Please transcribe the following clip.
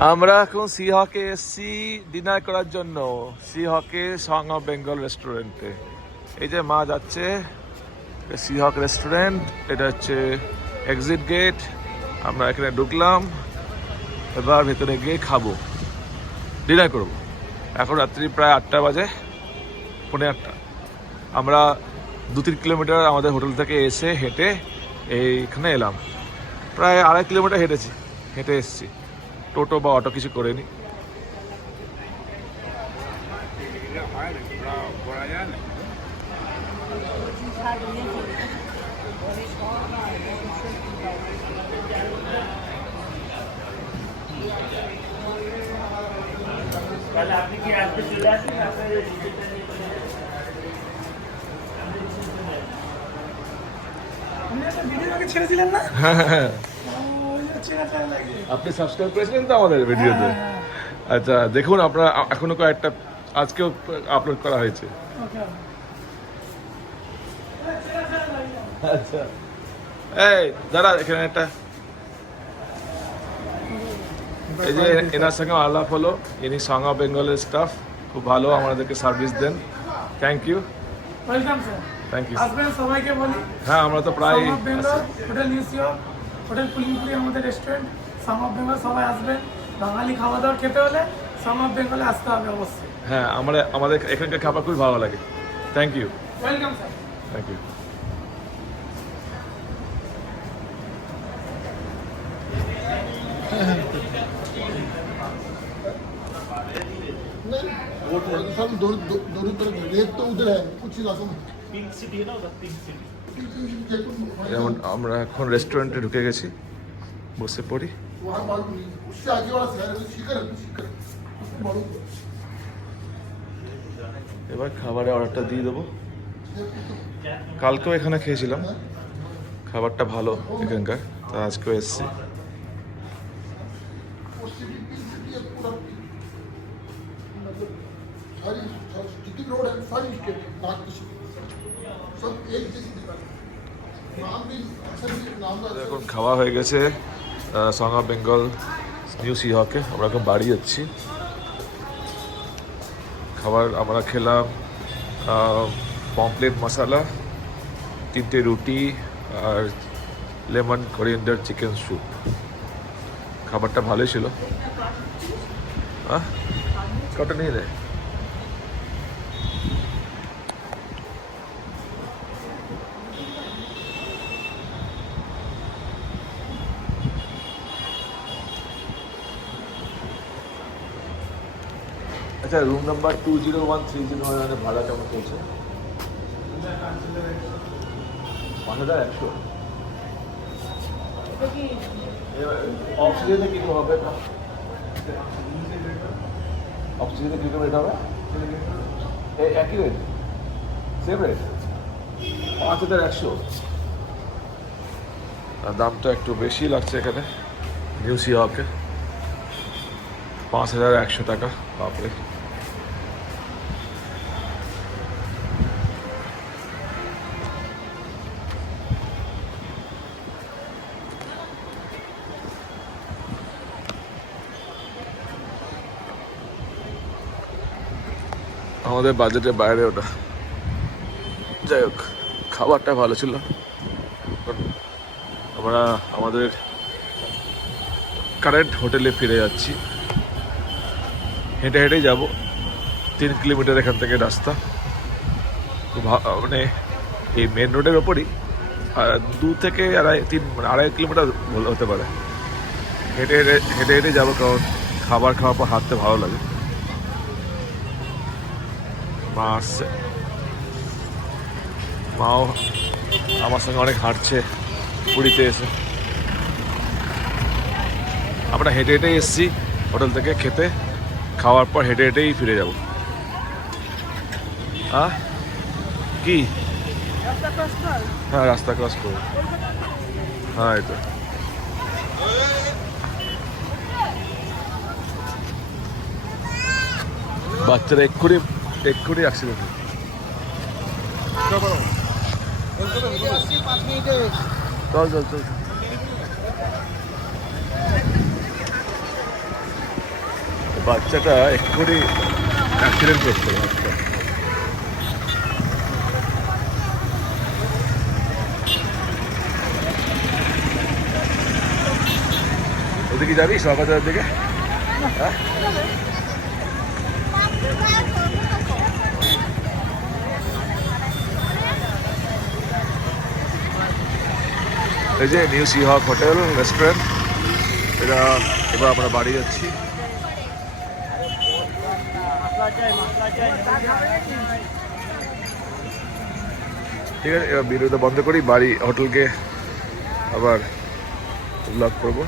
আমরা এখন সি হকে এসছি ডিনার করার জন্য, সি হকে সং অফ বেঙ্গল রেস্টুরেন্টে। এই যে মা যাচ্ছে, সি হক রেস্টুরেন্ট, এটা হচ্ছে এক্সিট গেট। আমরা এখানে ঢুকলাম, এবার ভেতরে গিয়ে খাবো, ডিনার করবো। এখন রাত্রি প্রায় 8টা বাজে, 8:45। আমরা 2-3 কিলোমিটার আমাদের হোটেল থেকে এসে হেঁটে এইখানে এলাম। প্রায় 2.5 কিলোমিটার হেঁটে এসছি, টোটো বা অটো কিছু করিনি। আপনি কি আজকে চলে আসেন? ছেড়েছিলেন না? আপনি সাবস্ক্রাইব করেছিলেন তো আমাদের ভিডিওতে? আচ্ছা দেখুন, আপনারা এখনো কয়েকটা আজকেও আপলোড করা হয়েছে। আচ্ছা এই দাদা, এখানে একটা, এই যে এনার সঙ্গে আলাপ হলো, ইনি সং অফ বেঙ্গলের স্টাফ, খুব ভালো আমাদেরকে সার্ভিস দেন। Thank you. Welcome sir. Thank you. আসবেন সবাইকে বলি। হ্যাঁ, আমরা তো প্রায় song of Bengal, hotel new sea hawk, hotel কুলিমপুরি আমাদের রেস্টুরেন্ট। সং অফ বেঙ্গল সবাই আসবেন। বাঙালি খাওয়া দাওয়া খেতে হলে সং অফ বেঙ্গলে আসতে হবে অবশ্যই। হ্যাঁ, আমাদের এখানকার খাবার খুবই ভালো লাগে। Thank you. Welcome sir. Thank you. वो थोड़ा सा दोनों तरफ रेत तो उधर है कुछ इलाकों में पिंक सिटी है ना उधर, पिंक सिटी। যেমন আমরা এখন রেস্টুরেন্টে ঢুকে গেছি, বসে পড়ি। वहाँ मालूम नहीं उससे आगे वाला शहर है शिखर उसको मालूम এবার খাবারের অর্ডারটা দিয়ে দেবো। কালকেও এখানে খেয়েছিলাম, খাবারটা ভালো এখানকার, তা আজকেও এসেছি। वो सिटी पिंक सिटी है पूरा मतलब सारी जितनी रोड है सारी स्टेट नॉर्थ की सिटी सब एक जैसी दिखा नाम भी अक्सर भी नाम का এখন খাওয়া হয়ে গেছে সং অফ বেঙ্গল নিউ সি হকে। আমরা এখন বাড়ি যাচ্ছি। খাবার আমরা খেলাম পমপ্লেট মশলা, 3টে রুটি আর লেমন কোরিয়েন্ডার চিকেন স্যুপ। খাবারটা ভালোই ছিল। কটা নিয়ে দেয়? আচ্ছা, রুম নাম্বার 20130 ভাড়া কেমন চলছে? 5,100। অক্সিজেনে কি হবে? অক্সিজেনে কীরকম রেট হবে? একই রেট, সেম রেট, 5,100। দামটা একটু বেশি লাগছে এখানে নিউ সি হকে, 5,100 টাকা। বাপরে। আমাদের বাজেটের বাইরে ওটা। যাই হোক, খাবারটা ভালো ছিল। আমরা আমাদের কারেন্ট হোটেলে ফিরে যাচ্ছি। হেঁটে হেঁটেই যাব, 3 কিলোমিটার এখান থেকে রাস্তা। মানে এই মেন রোডের ওপরই, আর 2 থেকে 2.5 কিলোমিটার হতে পারে। হেঁটে হেঁটে যাবো, কারণ খাবার খাওয়ার পর হাঁটতে ভালো লাগে। মা আসছে, মাও আমার সঙ্গে অনেক হাঁটছে পুরীতে এসে। আমরা হেঁটে হেঁটেই এসেছি হোটেল থেকে খেতে, খাওয়ার পর হেঁটে হেঁটেই ফিরে যাব। কি? হ্যাঁ, রাস্তা ক্রস করবো। হ্যাঁ, এই তো। বাচ্চারা এক্ষুনি অ্যাক্সিডেন্ট। চল চল চল। বাচ্চাটা এক্ষুনি অ্যাক্সিডেন্ট করছে বাচ্চা। ওদিকে যাবি সকালের দিকে? হ্যাঁ এই যে নিউ সিহক হোটেল রেস্টুরেন্ট, এটা এবার আমরা বাড়ি যাচ্ছি। ঠিক আছে, এবার ভিডিওটা বন্ধ করি, বাড়ি হোটেলকে আবার ব্লগ করবো।